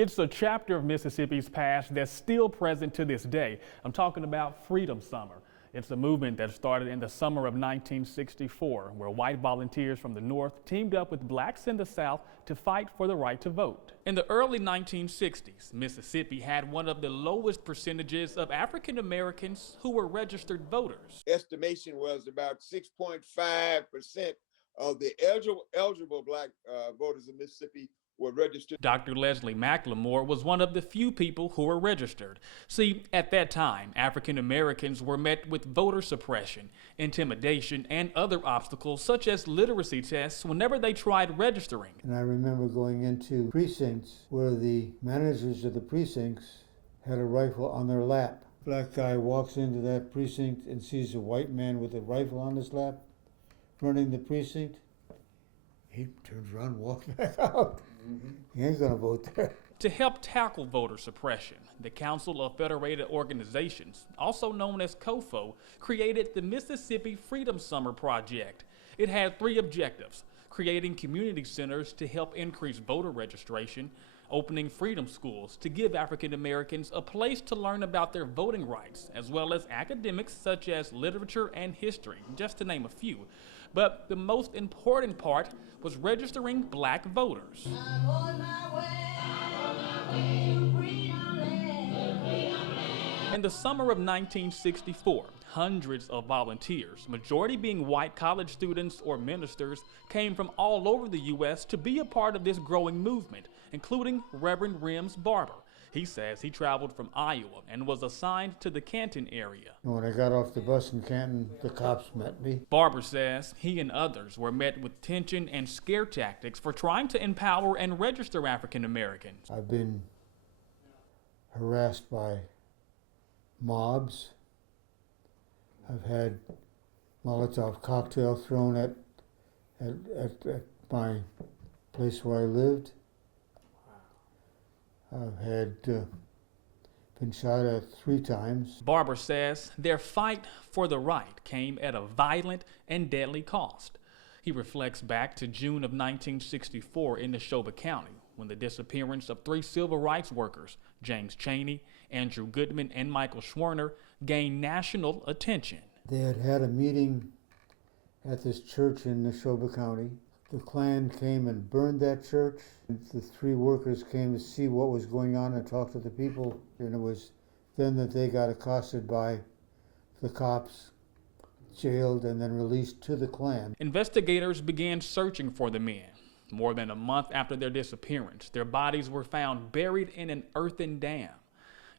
It's a chapter of Mississippi's past that's still present to this day. I'm talking about Freedom Summer. It's a movement that started in the summer of 1964, where white volunteers from the North teamed up with blacks in the South to fight for the right to vote. In the early 1960s, Mississippi had one of the lowest percentages of African Americans who were registered voters. Estimation was about 6.5% of the eligible black voters in Mississippi were registered. Dr. Leslie McLemore was one of the few people who were registered. See, at that time, African Americans were met with voter suppression, intimidation, and other obstacles such as literacy tests whenever they tried registering. And I remember going into precincts where the managers of the precincts had a rifle on their lap. Black guy walks into that precinct and sees a white man with a rifle on his lap running the precinct. He turns around and walks back out. He ain't gonna vote there. To help tackle voter suppression, the Council of Federated Organizations, also known as COFO, created the Mississippi Freedom Summer Project. It had 3 objectives: creating community centers to help increase voter registration, opening freedom schools to give African Americans a place to learn about their voting rights, as well as academics such as literature and history, just to name a few. But the most important part was registering black voters. In the summer of 1964, hundreds of volunteers, majority being white college students or ministers, came from all over the U.S. to be a part of this growing movement, including Reverend Rems Barber. He says he traveled from Iowa and was assigned to the Canton area. When I got off the bus in Canton, the cops met me. Barber says he and others were met with tension and scare tactics for trying to empower and register African Americans. I've been harassed by mobs. I've had Molotov cocktails thrown at my place where I lived. I've had been shot at 3 times. Barber says their fight for the right came at a violent and deadly cost. He reflects back to June of 1964 in Neshoba County, when the disappearance of 3 civil rights workers, James Chaney, Andrew Goodman, and Michael Schwerner, gained national attention. They had a meeting at this church in Neshoba County. The Klan came and burned that church. The 3 workers came to see what was going on and talk to the people. And it was then that they got accosted by the cops, jailed, and then released to the Klan. Investigators began searching for the men. More than a month after their disappearance, their bodies were found buried in an earthen dam.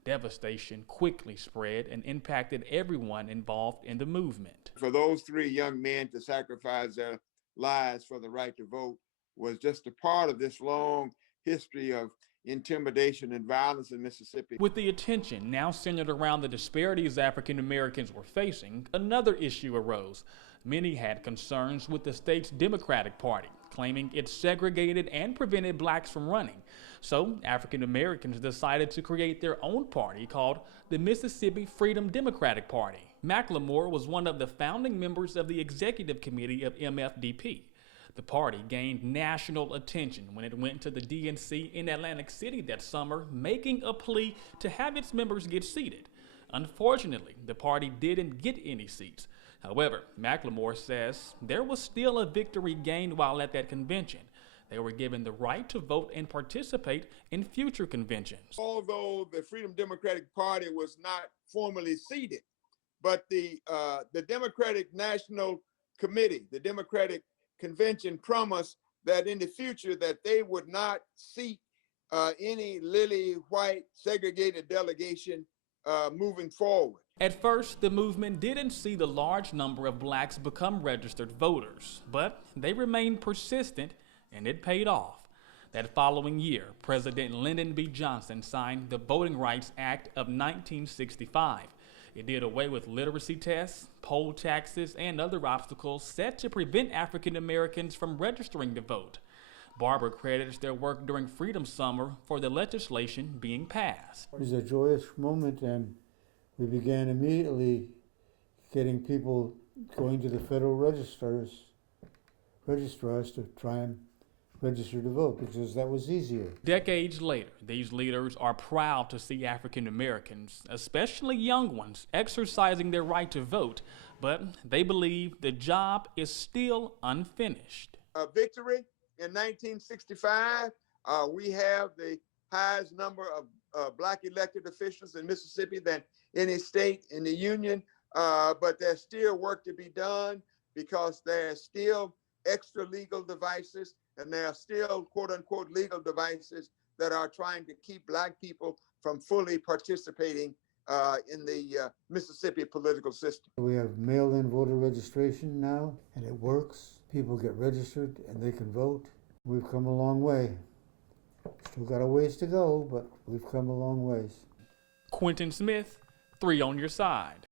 Devastation quickly spread and impacted everyone involved in the movement. For those 3 young men to sacrifice their lives for the right to vote was just a part of this long history of intimidation and violence in Mississippi. With the attention now centered around the disparities African Americans were facing, another issue arose. Many had concerns with the state's Democratic Party, claiming it segregated and prevented blacks from running. So African Americans decided to create their own party called the Mississippi Freedom Democratic Party. McLemore was one of the founding members of the executive committee of MFDP. The party gained national attention when it went to the DNC in Atlantic City that summer, making a plea to have its members get seated. Unfortunately, the party didn't get any seats. However, McLemore says there was still a victory gained while at that convention. They were given the right to vote and participate in future conventions. Although the Freedom Democratic Party was not formally seated, but the Democratic National Committee, the Democratic Convention, promised that in the future that they would not seat any lily white segregated delegation moving forward. At first, the movement didn't see the large number of blacks become registered voters, but they remained persistent, and it paid off. That following year, President Lyndon B. Johnson signed the Voting Rights Act of 1965. It did away with literacy tests, poll taxes, and other obstacles set to prevent African Americans from registering to vote. Barber credits their work during Freedom Summer for the legislation being passed. It was a joyous moment, and we began immediately getting people going to the federal registrars to try and register to vote because that was easier. Decades later, these leaders are proud to see African Americans, especially young ones, exercising their right to vote, but they believe the job is still unfinished. A victory in 1965, we have the highest number of black elected officials in Mississippi than any state in the union, but there's still work to be done because there's still extra legal devices and there are still quote unquote legal devices that are trying to keep black people from fully participating in the Mississippi political system. We have mail-in voter registration now, and it works. People get registered and they can vote. We've come a long way. Still got a ways to go, but we've come a long ways. Quentin Smith, 3 on Your Side.